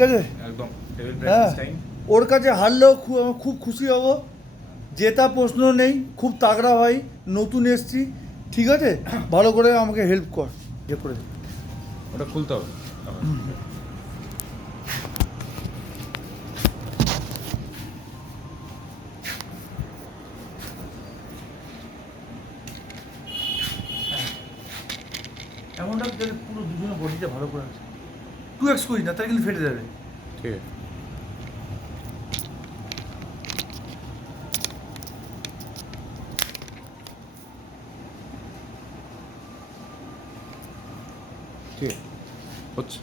ঠিক আছে একদম টেবিল হ্যাঁ প্র্যাকটিস টাইম। ওর কাছে হারলেও খুব খুশি হব, জেতা প্রশ্ন নেই, খুব তাগড়া ভাই, নতুন এসছি, ঠিক আছে ভালো করে আমাকে হেল্প কর যে করে দে। ওটা খুলতে হবে। এমনটা গেলে পুরো দুজনে বডিটা ভালো করে আছে, 2x করিস না তাহলে কিন্তু ফেটে যাবে। ঠিক আছে। ঠিক আছে হচ্ছে।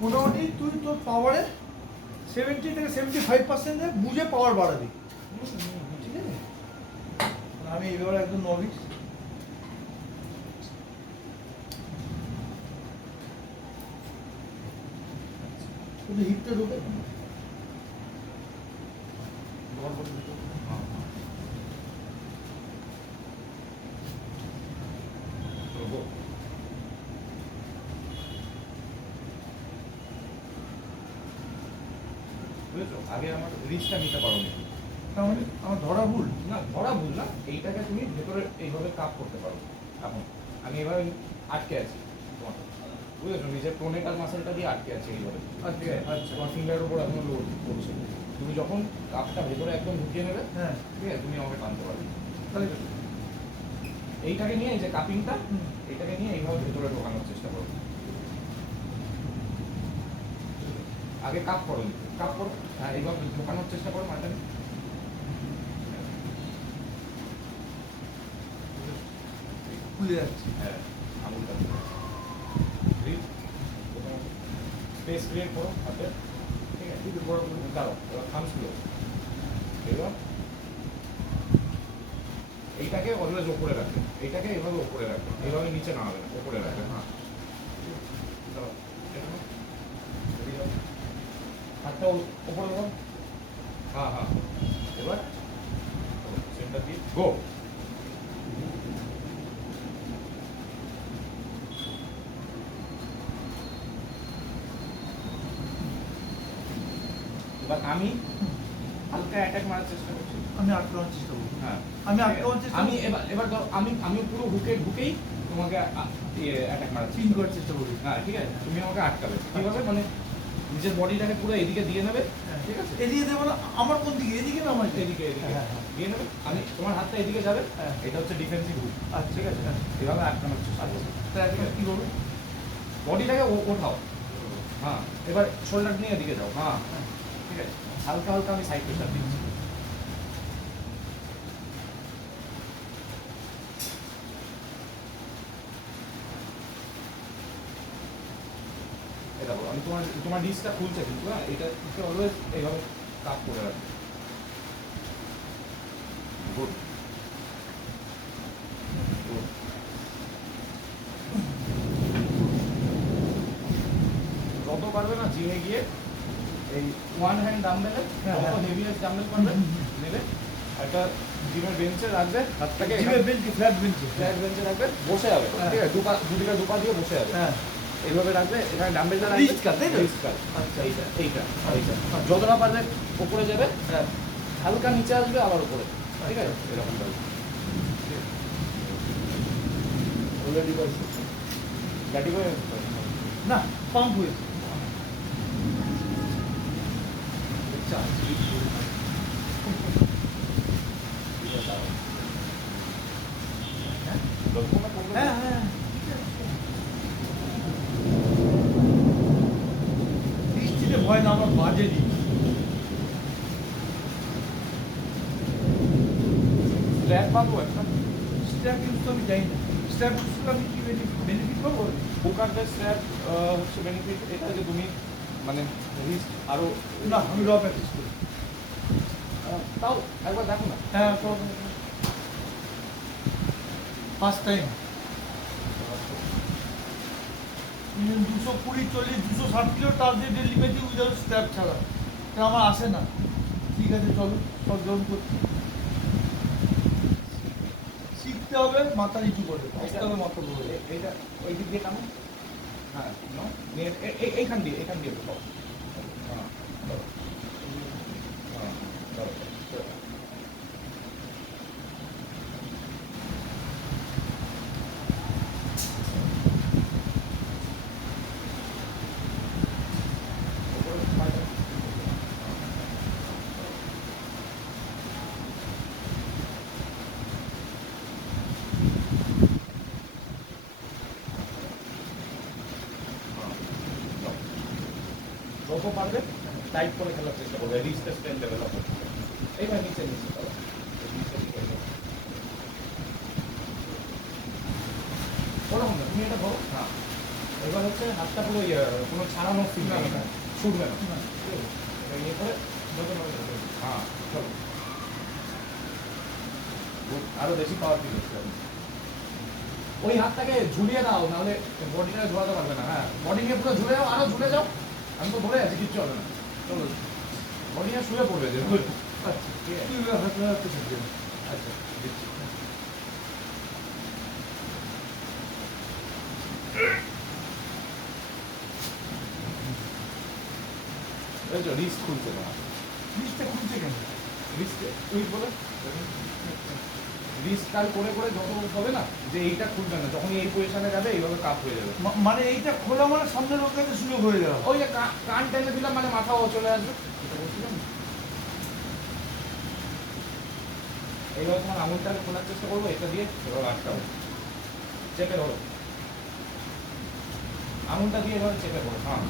মোটামুটি তুই তোর পাওয়ারে 70 থেকে 75% বুঝে পাওয়ার বাড়াবি, ঠিক আছে? আমি এবার একদম নভিস, শুধু হিপটা ঢোকে আগে আমার রিচটা নিতে পারো নি, তার মানে আমার ধরা ভুল। না ধরা ভুল না, এইটাকে তুমি ভেতরে এইভাবে কাপ করতে পারো। এখন আমি এভাবে আটকে আছি তোমার, বুঝেছো? নিজের প্রোনেটাল মাসেলটা দিয়ে আটকে আছে এইভাবে। আচ্ছা, ঠিক আছে, আচ্ছা। তোমার ফিঙ্গারের উপর এখন লোড করছে। তুমি যখন কাপটা ভেতরে একদম ঢুকিয়ে নেবে, হ্যাঁ ঠিক আছে, তুমি আমাকে টানতে পারবে। তাহলে এইটাকে নিয়ে এই যে কাপিংটা, এইটাকে নিয়ে এইভাবে ভেতরে ঢোকানোর চেষ্টা করো। আগে কাপ করো, কাপ করো, হ্যাঁ এইভাবে ঢোকানোর চেষ্টা করো মাঝখানে। খুলে যাচ্ছে। হ্যাঁ আঙুলটা স্পেস ক্রিয়েট করো হাতে, ঠিক আছে? বড় করে দাও, এবার থামসগুলো এবার এইটাকে অলওয়েজ ওপরে রাখবে, এইটাকে এভাবে ওপরে রাখবে, এইভাবে নিচে নামাবে না, ওপরে রাখবে। হ্যাঁ দাও, এটা নাও। এদিকে যাও। হাতটা ওপরে দাও। হ্যাঁ হ্যাঁ এবার সেন্টার দিয়ে গো। এবার আমি হালকা অ্যাটাক মারার চেষ্টা করছি। আমি আটকানোর চেষ্টা করবো, হ্যাঁ আমি আটকানোর চেষ্টা আমি এবার এবার দাও, আমি পুরো ঢুকেই তোমাকে অ্যাটাক মারার চিন করার চেষ্টা করি। হ্যাঁ ঠিক আছে, তুমি আমাকে আটকাবে কিভাবে, মানে নিজের বডিটাকে পুরো এদিকে দিয়ে নেবে, ঠিক আছে? এদিকে দেবো না, আমার কোন দিকে, এদিকে না আমার এদিকে এদিকে হ্যাঁ, হ্যাঁ। দিয়ে নেবে, আমি তোমার হাতটা এদিকে যাবে, হ্যাঁ। এটা হচ্ছে ডিফেন্সিভ হুক। আচ্ছা, ঠিক আছে, এভাবে আটকানোর চেষ্টা করবে। তা এখন কি করবো? বডিটাকে ওঠাও, হ্যাঁ এবার শোল্ডার নিয়ে এদিকে যাও, হ্যাঁ ঠিক আছে, হালকা হালকা আমি সাইড প্রেশার দিচ্ছি। এটা বলো, আমি তোমার ডিসটা খুলছে কিন্তু, হ্যাঁ এটা অলওয়েজ এইভাবে কাপ করে রাখবে। Good good. যত পারবে না জিমে গিয়ে এই ওয়ান হ্যান্ড ডাম্বেলে হ্যাঁ, যত হ্যাঁ। হেভিয়েস্ট ডাম্বেল পারবে নেবে, একটা জিমের বেঞ্চে রাখবে, হাতটাকে জিমে বেঞ্চ কি ফ্ল্যাট বেঞ্চে? ফ্ল্যাট বেঞ্চে রাখবে, বসে যাবে, হ্যাঁ। ঠিক আছে? দুদিকে দুপা দিয়ে বসে যাবে, হ্যাঁ এইভাবে রাখবে, এখানে ডাম্বেলটা রাখবে, রিস্ট কাট, তাই তো? রিস্ট কাট। আচ্ছা। এইটা এইটা এইটা আচ্ছা। যতটা পারবে উপরে যাবে, হ্যাঁ হালকা নিচে আসবে, আবার উপরে, ঠিক আছে? এরকম ভাবে অলরেডি করছি গাড়ি করে না পাম্প হয়ে হ্যাঁ হ্যাঁ বৃষ্টিতে ভয় না, আমার বাজে দিই স্ল্যাব পাবো একটা স্ট্র্যাপ ইউজ তো আমি জানি না, স্ট্র্যাপ ইউজ করে আমি কি বেনিফিট পাবো? বুকারদের স্ল্যাব হচ্ছে বেনিফিট এটা যে তুমি মানে রিস্ক আরো না আমি র প্র্যাকটিস করি। তাও একবার দেখো না। হ্যাঁ ফার্স্ট টাইম 220, 40, 260 কিলো টাচ দিয়ে ডেলি মেটি উইদাউট স্ট্র্যাপ ছাড়া, এটা আমার আসে না। ঠিক আছে চলো সব জয়েন করছি। শিখতে হবে, মাথা নিচু করে আসতে হবে, মাথা উপরে। এইটা ওই দিক দিয়ে টানো। হ্যাঁ, নো নিয়ে এইখান দিয়ে ঢোকাও। হ্যাঁ, ধরো। হ্যাঁ, ধরো। উপরে পাটা। যত পারবে টাইট করে খেলার চেষ্টা করবে, রিস্টে স্ট্রেন ডেভেলপ হচ্ছে। এইবার নিচে করো। নিচের দিকে যাও। ওরকম না, তুমি এটা ধরো। হ্যাঁ, এবার হচ্ছে হাতটা পুরো কোনো ছাড়ানো সিগন্যাল না, ছুটবে না। ঠিক আছে? এবার ইয়ে করে হ্যাঁ, চলো। আরো বেশি পাওয়ার দিতে হচ্ছে। ওই হাতটাকে ঝুলিয়ে দাও, নাহলে বডিটাকে ঝোলাতে পারবে না। হ্যাঁ, বডি নিয়ে পুরো ঝুলে যাও, আরো ঝুলে যাও। আমি তো ধরে আছি, কিচ্ছু হবে না। চলো, বডি নিয়ে শুয়ে পড়বে যে। আচ্ছা, ঠিক আছে। আচ্ছা, দিচ্ছি। রিস্ট খুলছে না, জিনিসটা খুলছে কেন? রিস্ট তুই বলে রিস্ট কাল করে করে যত হবে না যে এইটা খুলবে না, যখন এই পজিশনে যাবে এইভাবে কাপ হয়ে যাবে। মানে এইটা খোলা মানে সামনের লোকের সুযোগ হয়ে যাবে। ওই যে কান টেনে দিলাম মানে মাথাও চলে আসবে। এটা বলছিলাম না? এইভাবে তোমার আঙুলটাকে খোলার চেষ্টা করবো, এটা দিয়ে এভাবে আটকাবো, চেপে ধরো। আঙুলটা দিয়ে এভাবে চেপে ধরো। হ্যাঁ,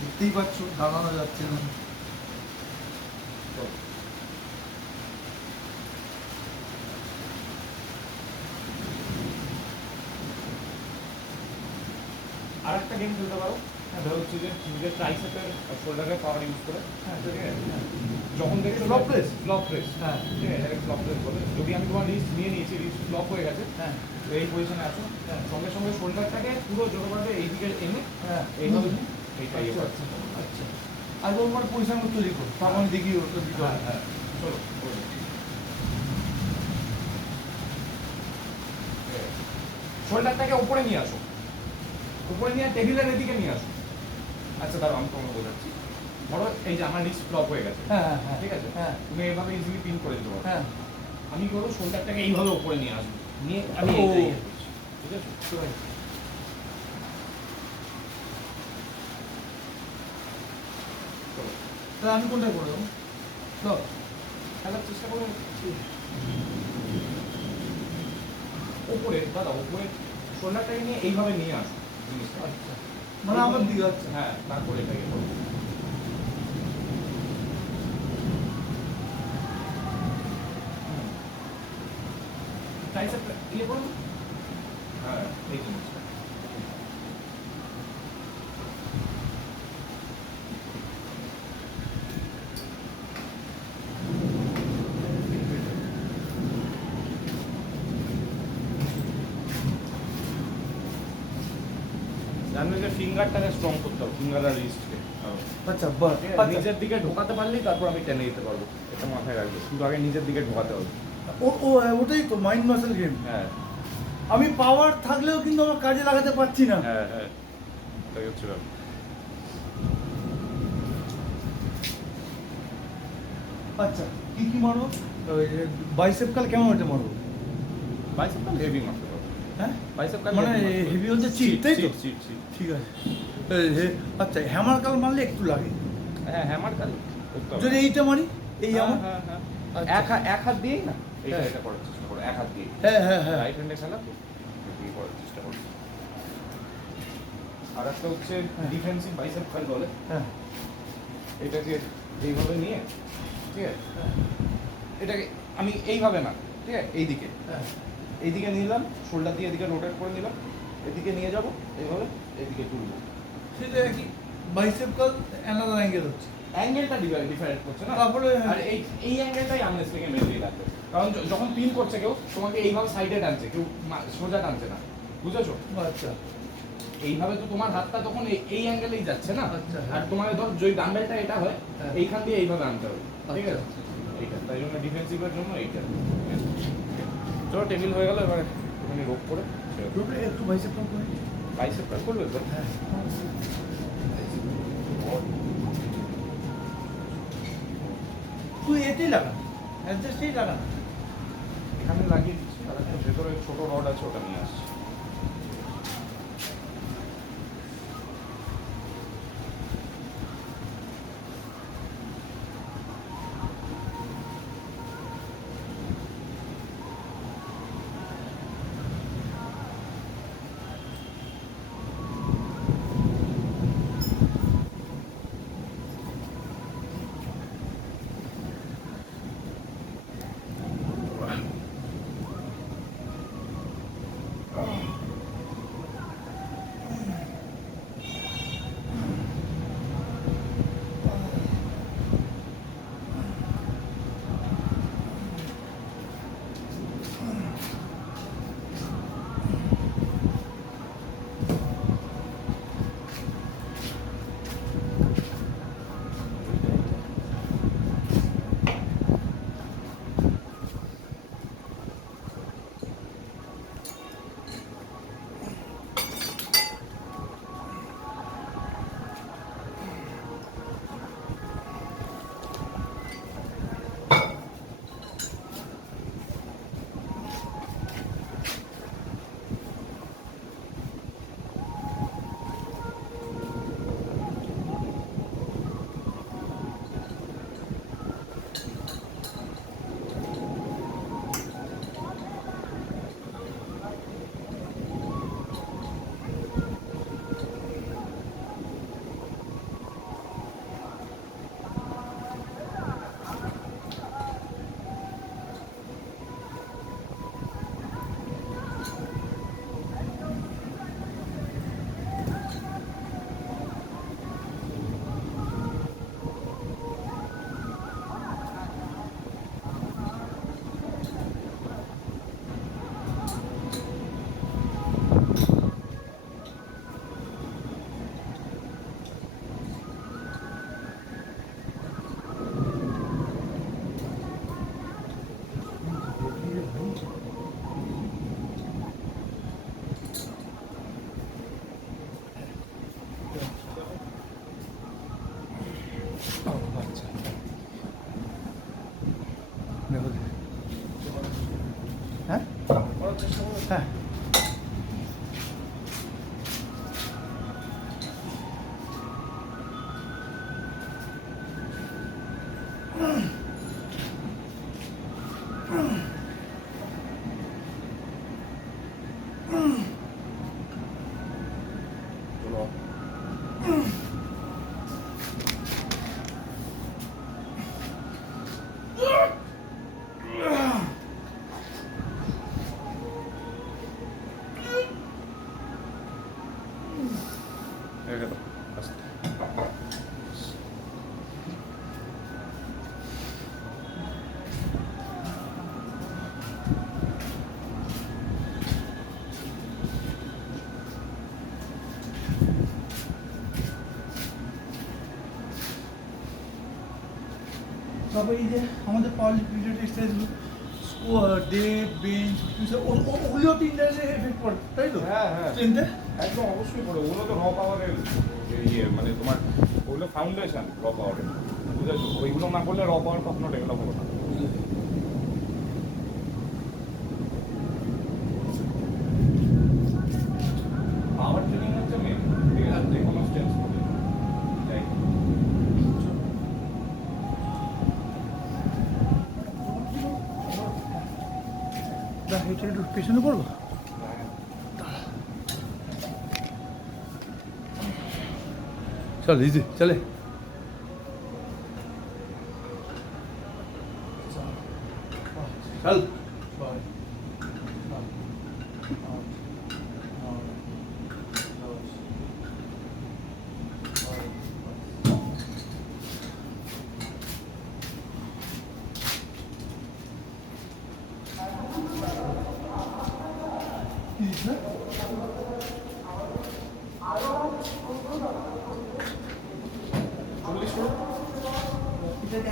দেখতেই পাচ্ছ দাঁড়ানো যাচ্ছে না। চলো। আর একটা গেম খেলতে পারো। ধরো হচ্ছে যে নিজের ট্রাইসেপের শোল্ডারের পাওয়ার ইউজ করে। হ্যাঁ, ঠিক আছে। যখন দেখে Flop press? Flop press. হ্যাঁ। ঠিক আছে, এটাকে ফ্লপ প্রেস বলে। যদি আমি তোমার রিস্ট নিয়ে নিয়েছি, রিস্ট ফ্লপ হয়ে গেছে, হ্যাঁ তো এই পজিশনে আছো, হ্যাঁ সঙ্গে সঙ্গে শোল্ডারটাকে পুরো জোরভাবে এইদিকে এনে হ্যাঁ এইভাবে এইটা ইয়ে আচ্ছা করো। আচ্ছা আচ্ছা। আর ওর পয়সা মতো তৈরি কর, তখন আমি দেখি ওটা দিতে হ্যাঁ হবে। হ্যাঁ, চলো করো। শোল্ডারটাকে উপরে নিয়ে আসো, উপরে নিয়ে টেবিলের এদিকে নিয়ে আসো। আচ্ছা দাঁড়াও, আমি তোমাকে বোঝাচ্ছি। ধরো এই যে আমার রিস্ট ফ্লপ হয়ে গেছে, হ্যাঁ হ্যাঁ ঠিক আছে, হ্যাঁ তুমি এইভাবে ইজিলি পিন করে দিতে পারো। হ্যাঁ। আমি করো শোল্ডারটাকে এইভাবে উপরে নিয়ে আসবো, নিয়ে আমি ও। এইটা ইয়ে করছি। ঠিক আছে, চলো তাহলে আমি কোনটা করে দেবো? তো খেলার চেষ্টা করো। উপরে দাদা, উপরে শোল্ডারটাকে নিয়ে এইভাবে নিয়ে আসো জিনিসটা। আচ্ছা, মানে আমার দিকে আচ্ছা। হ্যাঁ, তারপরে এটাকে করো। ট্রাইসেপ ইয়ে করো। হ্যাঁ, এই জিনিসটা। জানবে যে ফিঙ্গারটাকে স্ট্রং করতে হবে, ফিঙ্গার আর রিস্টকে। আচ্ছা বাহ, আচ্ছা। নিজের দিকে ঢোকাতে পারলেই তারপর আমি টেনে দিতে পারবো, এটা মাথায় রাখবে। শুধু আগে নিজের দিকে ঢোকাতে হবে। ওটাই তো মাইন্ড মাসেল গেম। হ্যাঁ আমি পাওয়ার থাকলেও কিন্তু আমার কাজে লাগাতে পারছি না। হ্যাঁ হ্যাঁ, এটাই হচ্ছে ব্যাপার। আচ্ছা, কি কি মারবো? বাইসেপ কাল কেমন এটা মারবো? বাইসেপ কাল হেভি মারতে পারবো। হ্যাঁ বাইসেপ কাল মানে হেভি বলতে চিট, তাই তো? Cheat cheat. ঠিক আছে। আচ্ছা, হ্যামার কাল মারলে একটু লাগে। হ্যাঁ, হ্যামার কাল করতে হবে। যদি এইটা মারি, এই হ্যাঁ আমার হ্যাঁ হ্যাঁ, আচ্ছা। এক হাত দিয়েই না এইটা হ্যাঁ। এটা করার চেষ্টা করো, এক হাত দিয়ে। হ্যাঁ হ্যাঁ হ্যাঁ রাইট হ্যান্ডে খেলা তো দিয়ে করার চেষ্টা করো। আর একটা হচ্ছে হ্যাঁ। ডিফেন্সিভ বাইসেপ কাল বলে। হ্যাঁ এটাকে এইভাবে নিয়ে, ঠিক আছে, এটাকে আমি এইভাবে না, ঠিক আছে, এইদিকে হ্যাঁ এইদিকে নিলাম, শোল্ডার দিয়ে এদিকে রোটেট করে নিলাম, এদিকে নিয়ে যাব এইভাবে, এদিকে তুলবো। সেটা কি বাইসেপ কাল অ্যানাদার অ্যাঙ্গেল হচ্ছে। অ্যাঙ্গেলটা ডিফারেন্ট করছে না, তারপরে আর এই অ্যাঙ্গেলটাই আমনেস থেকে মেনলি লাগবে, কারণ যখন পিন করছে কেউ তোমাকে এইভাবে সাইডে টানছে, কেউ সোজা টানছে না, বুঝেছো? আচ্ছা এইভাবে তো তোমার হাতটা তখন এই অ্যাঙ্গেলেই যাচ্ছে না, আচ্ছা। আর তোমার ধর যদি ডাম্বেলটা এটা হয় হ্যাঁ। এইখান দিয়ে এইভাবে আনতে হবে, ঠিক আছে? আচ্ছা। এইটা তাই জন্য ডিফেন্সিভের জন্য এইটা। চলো টেবিল হয়ে গেল, এবার একটুখানি রোপ করে একটু বাইসেপ কাল করে। বাইসেপ কাট করবে তো? হ্যাঁ তুই এতেই লাগা, অ্যাডজাস্টেই লাগা না। এখানে লাগিয়ে দিচ্ছি, আর একটা ভেতরে ছোট রড আছে ওটা নিয়ে আসছি। দেখো হ্যাঁ করার চেষ্টা করো। হ্যাঁ চলো। রেখে দাও, আস্তে। তারপরে এই যে আমাদের পাওয়ার রিলেটেড এক্সারসাইজগুলো স্কোয়ার ডে বেঞ্চ ওগুলিও তো ইন্টারেস্টে এফেক্ট পড়ে তাই তো? হ্যাঁ হ্যাঁ স্ট্রেন্থে একদম অবশ্যই পড়ে, ওগুলো তো র পাওয়ারের ইয়ে, মানে তোমার ওগুলো ফাউন্ডেশন র পাওয়ারের, বুঝেছো? ওইগুলো না করলে র পাওয়ার কখনো ডেভেলপ হবে না। পাওয়ার ট্রেনিং হচ্ছে মেন, ঠিক আছে? যে কোনো স্টেপস করবে তাই। দেখ এটা একটু পেছনে পড়বো চল ইজি চলে চল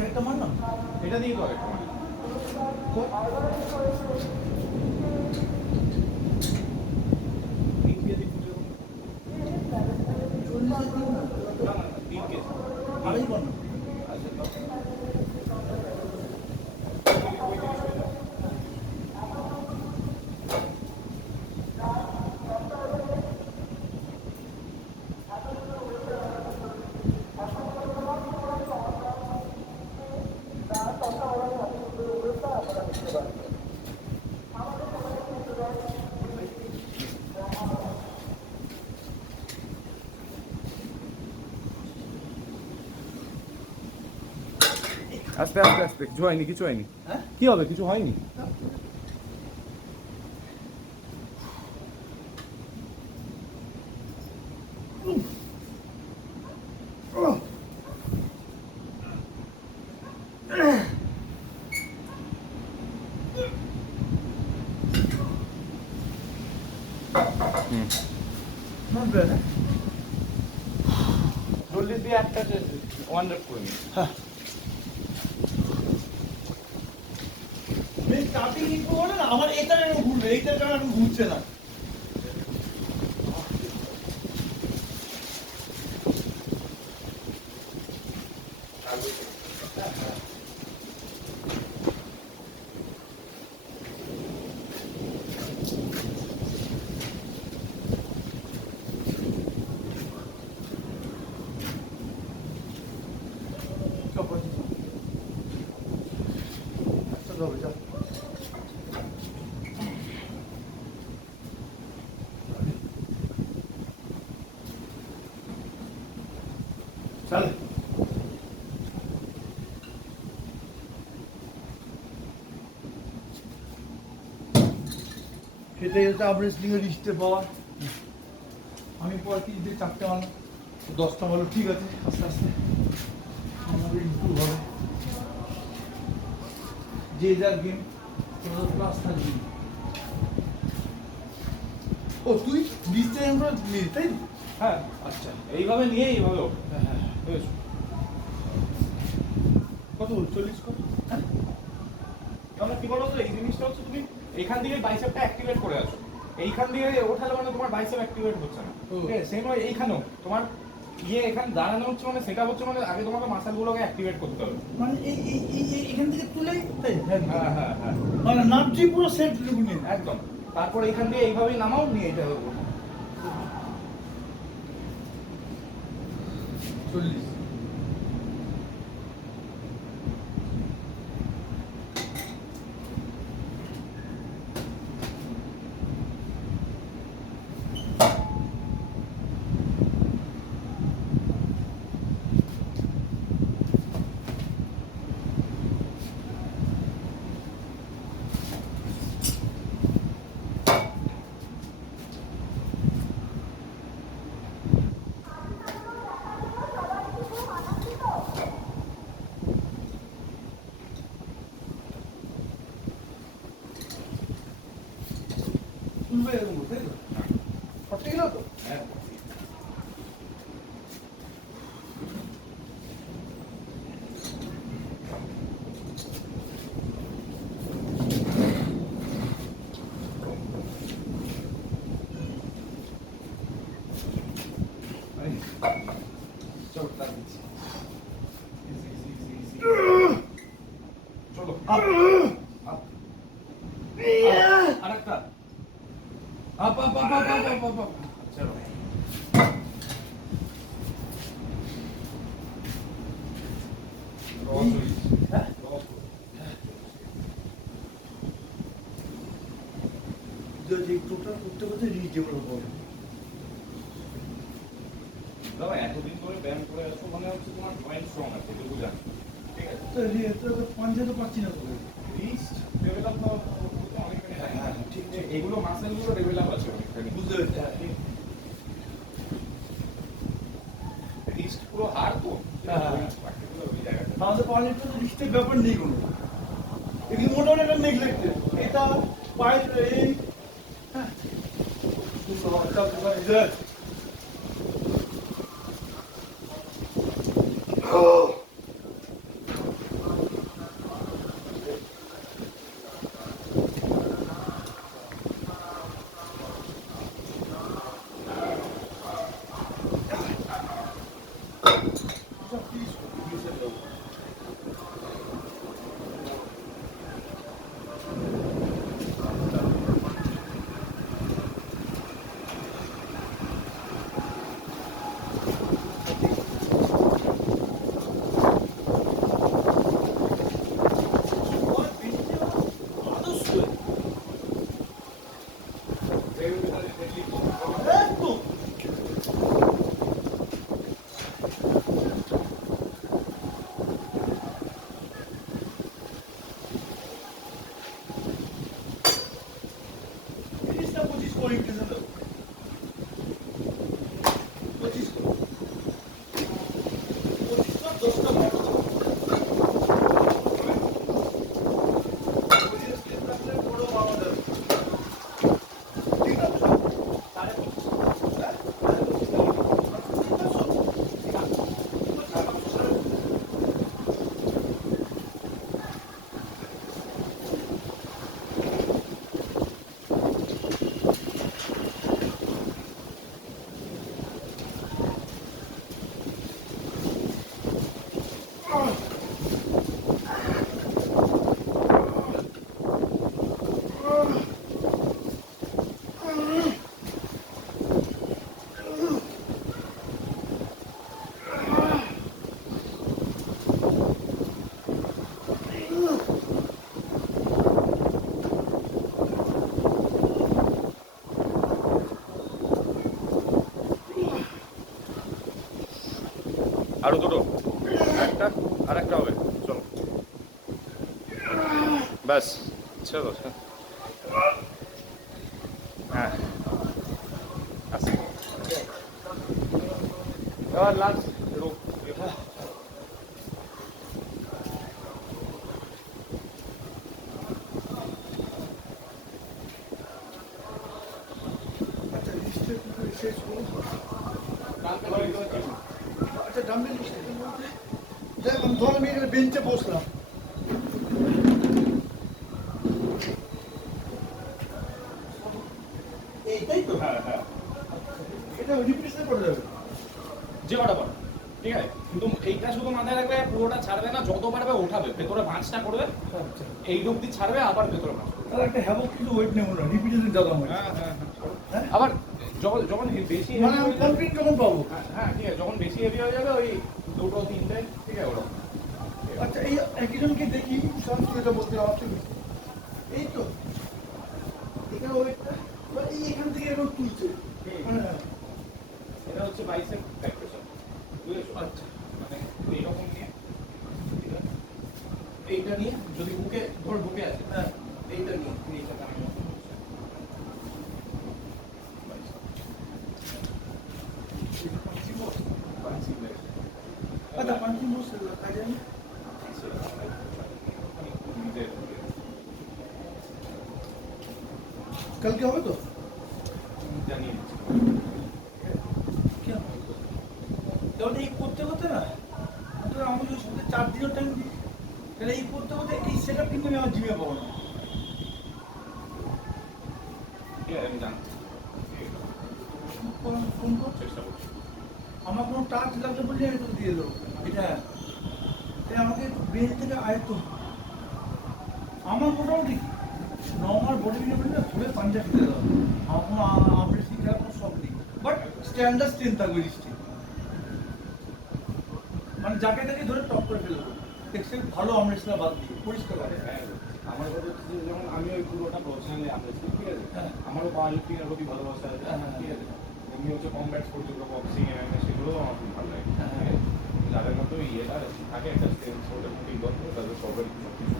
একটা মারলাম এটা দিয়ে তো আরেকটা মানে তিন কেজি ফুটে না না 3 কেজি আড়াই বল না আচ্ছা দাও। আস্তে আস্তে আস্তে কিছু হয়নি কিছু হয়নি হ্যাঁ কি হবে কিছু হয়নি নট ব্যাড চল্লিশ দিয়ে একটা 100 করে নিই হ্যাঁ কাটিং একটু বলে না আমার এটা কেন ঘুরবে এইটা কেন এখন ঘুরছে না চলে সেটাই হচ্ছে আপনার রেসলিংয়ের রিস্টে পাওয়া আমি 35 দিয়ে 4টে মারলাম 10টা মারলো ঠিক আছে আস্তে আস্তে আমাদের ইম্প্রুভ হবে যে যার গেম তোমাদের ক্লাস থাকবে ও তুই লিস্টে আমরা নিয়ে তাই তো? হ্যাঁ আচ্ছা এইভাবে নিয়ে এইভাবে ওঠো হ্যাঁ হ্যাঁ বুঝেছো কত 40 কত হ্যাঁ তাহলে কি বলো তো এই জিনিসটা হচ্ছে তুমি এইখান থেকে বাইসেপটা অ্যাক্টিভেট করে আছো এইখান দিয়ে ওঠালে মানে তোমার বাইসেপ অ্যাক্টিভেট হচ্ছে না ও। ঠিক আছে সেম হয় এইখানেও তোমার এখানে দাঁড়ানো হচ্ছে মানে সেটা হচ্ছে মানে আগে তোমাকে মাসেলগুলোকে অ্যাক্টিভেট করতে হবে মানে এখান থেকে তুলেই তাই হ্যাঁ হ্যাঁ হ্যাঁ হ্যাঁ মানে নামটি পুরো সেট নিয়ে একদম তারপর এইখান দিয়ে এইভাবেই নামাও নিয়ে এটা ওঠো। 40 তুলবে এরকম তাই তো সত্যি গেল তো হ্যাঁ চলো তার দিচ্ছি চলো আপ আপ আরেকটা up up up up up up up চলো হ্যাঁ যদি টোটাল করতে করতে রিচ ডেভেলপ হবে দাদা এতদিন ধরে ব্যায়াম করে আছো মানে হচ্ছে তোমার জয়েন্ট স্ট্রং আছে এটুকু জানি ঠিক আছে তো পাঞ্জা তো পাচ্ছি না তো রিস্ট ডেভেলপ তো অনেকখানি টাইম হ্যাঁ, আছে ঠিক, ঠিক এগুলো মাসেলগুলো ডেভেলপ আছে অনেকখানি বুঝতে পেরেছি রিস্ট পুরো হাড় তো হ্যাঁ। particular ওই জায়গাটা আমাদের পাওয়ার তো রিস্টের ব্যাপার নেই কোনো এগুলো মোটামুটি একটা নেগলেক্টেড এটা পায়ের এই হ্যাঁ আরো দুটো, একটা আর একটা হবে, চলো ব্যাস, ছেড়ে দাও, হ্যাঁ আচ্ছা এবার লাস্ট রোগ। আচ্ছা ডাম্বেল দেখ আমি ধর আমি এখানে বেঞ্চে বসলাম। এইটাই তো, হ্যাঁ হ্যাঁ এটা রিপ্লেসমেন্ট করে যাবে যে কটা পারো, ঠিক আছে, কিন্তু এইটা শুধু মাথায় রাখবে, পুরোটা ছাড়বে না, যত পারবে ওঠাবে, ভেতরে ভাঁজটা করবে, এই অবধি ছাড়বে, আবার ভেতরে ভাঁজ করবে। তাহলে একটা হ্যাভক কিন্তু ওয়েট নেব না, রিপিটেশন দাদা হয়। হ্যাঁ হ্যাঁ হ্যাঁ আবার যখন যখন বেশি মানে heavy আমি হয়ে যাবে, কনফিডেন্ট যখন পাবো। হ্যাঁ ঠিক আছে, যখন বেশি হেভি হয়ে যাবে ওই দুটো তিনটে, ঠিক আছে ওরকম। আচ্ছা এই একজনকে দেখি সংস্কৃত বলতে আমার থেকে এই তো এখানে ওয়েটটা এই এখান থেকে এরকম তুলছে। হ্যাঁ এটা হচ্ছে বাইসেপ ফ্লেক্সন, বুঝেছো? আচ্ছা মানে এইরকম নিয়ে, ঠিক আছে, এইটা নিয়ে যদি বুকে ধর, বুকে আছে, হ্যাঁ এইটা নিয়ে নিচে টানানো, আচ্ছা পাঞ্চিং বসে কাজে আমি কালকে হবে তো জানিয়ে কেন তাহলে এই করতে করতে না তো আমি যদি সাথে 4 দিনের টাইম দিই তাহলে এই করতে করতে এই সেট আপ কিন্তু আমি আমার জিমে পাবো না। আমি জানছি, ফোন কর চেষ্টা করছি। আমার কোনো টাচ লাগবে বললে আমি তোকে দিয়ে দেবো এটা। তাই আমাকে একটু ব্রেন থেকে আয়ত্ত হতে হবে। আমার মোটামুটি নর্মাল বডি বিল্ডার ধরে পাঞ্জা খেতে দেওয়া আমার কোনো আবৃত্তি খেলার কোনো শখ নেই, বাট স্ট্যান্ডার্ড স্ট্রেন্থ থাকবে স্ট্রেন্থ, মানে যাকে তাকে ধরে টপ করে ফেলবো এক্সেল ভালো আমরেসলা বাদ দিয়ে পরিষ্কার হবে। হ্যাঁ, আমার কথা হচ্ছে যে যেমন আমি ওই পুরোটা প্রফেশনালি আনতেছি, ঠিক আছে, হ্যাঁ। আমারও পাওয়ার লিফটিংয়ের প্রতি ভালোবাসা আছে, হ্যাঁ, হ্যাঁ। ঠিক আছে, এমনি হচ্ছে কমব্যাট স্পোর্ট যেগুলো বক্সিং এমএমএ সেগুলোও আমার খুব ভালো লাগে, হ্যাঁ, ঠিক আছে, যাদের মতো ইয়েটা থাকে একটা স্ট্রেন্থ স্পোর্টের মধ্যে গল্প, তাদের সবারই সব কিছু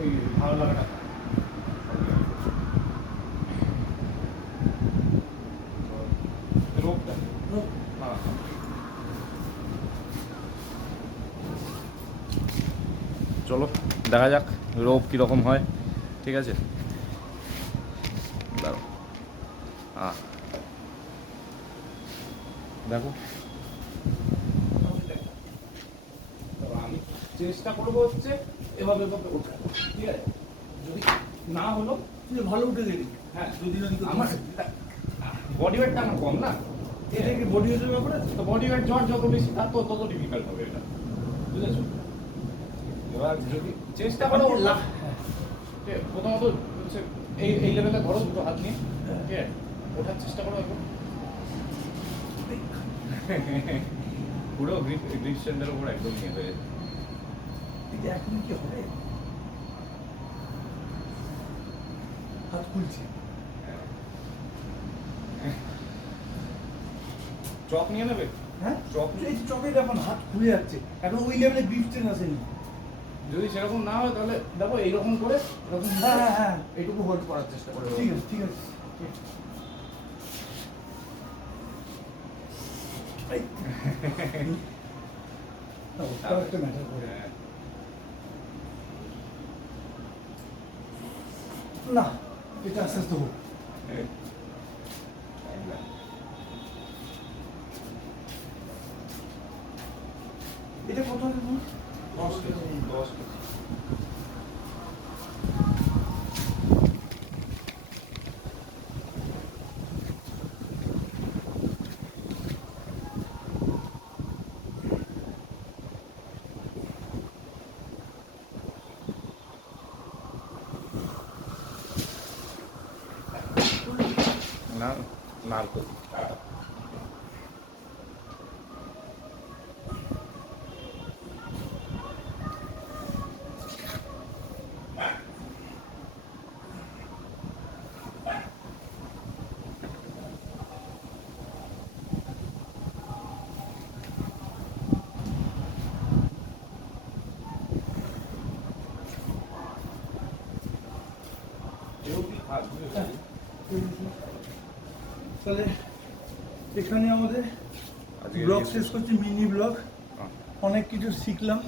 ওই ভালো লাগাটা থাকে। রোগটা, হ্যাঁ চলো দেখা যাক রোগ কীরকম হয়, ঠিক আছে, দাঁড়ো, হ্যাঁ দেখো আমি চেষ্টা করবো হচ্ছে এভাবে এভাবে ওঠা, ঠিক আছে, যদি না হলো, তুই ভালো উঠে গেলি হ্যাঁ দুদিন ওদিকে আমার বডি ওয়েটটা আমার কম না, এটা কি বডি ওয়েটের ব্যাপার আছে? তো বডি ওয়েট জ্বর যত বেশি তার তো তত ডিফিকাল্ট হবে এটা, বুঝেছো? এবার যদি চেষ্টা করো আমি ঠিক আছে, প্রথমত হচ্ছে এই লেভেলে ধরো দুটো হাত নিয়ে, ঠিক আছে, ওঠার চেষ্টা করো এখন, পুরো গ্রিপ স্ট্যান্ডের উপর একদম নিয়ে হয়ে যাবে। এটা এখন কি হবে? হাত খুলছে। চক নিয়ে নেবে? হ্যাঁ চক এই চকের এখন হাত খুলে যাচ্ছে, এখন ওই লেভেলে গ্রিপ স্ট্রেন আসেনি। যদি সেরকম না হয় তাহলে দেখো এইরকম করে এরকম হ্যাঁ হ্যাঁ হ্যাঁ এইটুকু হোল্ড করার চেষ্টা করে। ঠিক আছে ঠিক আছে। এই। না, ওটাও একটা matter করে। না এটা আস্তে আস্তে হোক। এটা কত হবে তোমার? 10 কেজি। না নারকোল তাহলে এখানে আমাদের ব্লগ শেষ করছি, মিনি ব্লগ। অনেক কিছু শিখলাম,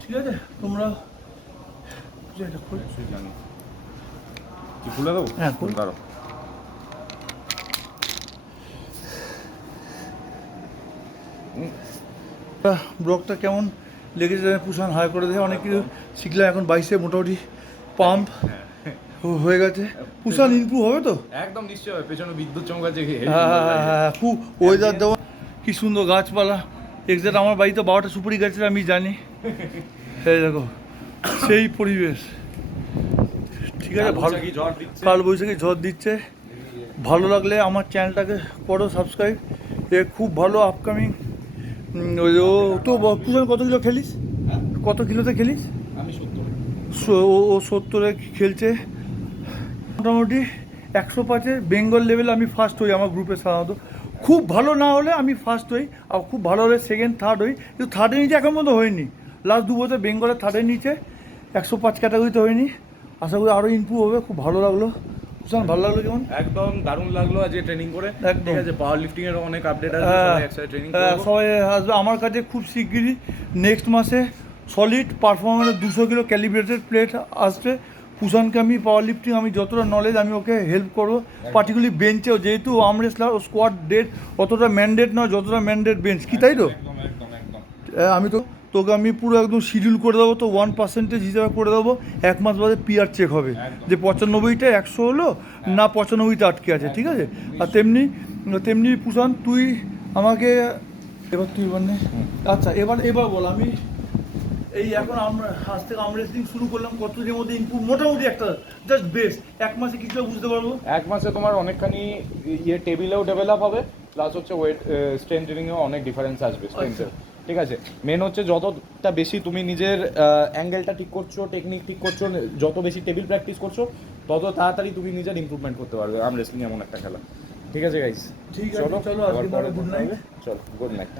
ঠিক আছে? তোমরা এটা খুলে জানি কি খুলে দেবো? হ্যাঁ, খুল। দাঁড়ো। ব্লগটা কেমন লেগেছে পুষান হাই করে দেয়, অনেক কিছু শিখলাম। এখন 22-এ মোটামুটি পাম্প হয়ে গেছে। পুষান ইমপ্রুভ হবে তো? একদম নিশ্চয় হবে। পেছনে বিদ্যুৎ চমকাচ্ছে, হ্যাঁ, খুব ওয়েদার দেওয়া, কি সুন্দর গাছপালা। এক্সাক্ট আমার বাড়িতে 12টা সুপারি গাছের আমি জানি। সেই দেখো সেই পরিবেশ, ঠিক আছে? ভালো, কাল বৈশাখী ঝড় দিচ্ছে। ভালো লাগলে আমার চ্যানেলটাকে করো সাবস্ক্রাইব। এ খুব ভালো আপকামিং। ও তো পুষান কত কিলো খেলিস? কত কিলোতে খেলিস? আমি 70। ও 70-এ খেলছে। মোটামুটি 105-এ বেঙ্গল লেভেলে আমি ফার্স্ট হই আমার গ্রুপে সাধারণত। খুব ভালো না হলে আমি ফার্স্ট হই, আর খুব ভালো হলে সেকেন্ড থার্ড হই, কিন্তু থার্ডের নিচে এখন পর্যন্ত হয়নি। লাস্ট 2 বছর বেঙ্গলের থার্ডের নিচে 105 ক্যাটাগরিতে হয়নি। আশা করি আরও ইমপ্রুভ হবে। খুব ভালো লাগলো পুষান, ভালো লাগলো কেমন? একদম দারুণ লাগলো আজকে ট্রেনিং করে। একদম। ঠিক আছে, পাওয়ার লিফটিং এর অনেক আপডেট আছে, সবাই একসাথে ট্রেনিং করব। সবাই আসবে আমার কাছে খুব শিগগিরই। নেক্সট মাসে সলিড পারফরমেন্সের 200 কিলো ক্যালিব্রেটেড প্লেট আসবে। পুষানকে আমি পাওয়ার লিফটিং আমি যতটা নলেজ আমি ওকে হেল্প করবো, পার্টিকুলারলি বেঞ্চেও, যেহেতু আমরেসলার ও স্কোয়াড ডেট অতটা ম্যান্ডেট নয় যতটা ম্যান্ডেট বেঞ্চ, কি তাই তো? একদম একদম একদম। আমি তো তোকে আমি পুরো একদম শিডিউল করে দেবো, তো 1% হিসাবে করে দেবো। 1 মাস বাদে পিআর চেক হবে যে 95টা 100 হলো না 95টা আটকে আছে, ঠিক আছে? আর তেমনি তেমনি পুষান তুই আমাকে এবার তুই মানে আচ্ছা এবার বল, আমি এই এখন আমরা আজ থেকে আমরা রেসলিং শুরু করলাম, কতদিনের মধ্যে ইনপুট মোটামুটি একটা জাস্ট বেস্ট 1 মাসে কিছু বুঝতে পারবো? 1 মাসে তোমার অনেকখানি টেবিলেও ডেভেলপ হবে, প্লাস হচ্ছে ওয়েট স্ট্রেংথেনিংয়েও অনেক ডিফারেন্স আসবে স্ট্রেংথের। ঠিক আছে, মেন হচ্ছে যতটা বেশি তুমি নিজের অ্যাঙ্গেলটা ঠিক করছো, টেকনিক ঠিক করছো, যত বেশি টেবিল প্র্যাকটিস করছো, তত তাড়াতাড়ি তুমি নিজের ইমপ্রুভমেন্ট করতে পারবে। আর্ম রেসলিং এমন একটা খেলা। ঠিক আছে গাইস, ঠিক আছে, চলো আজকে গুড নাইট। চলো গুড নাইট।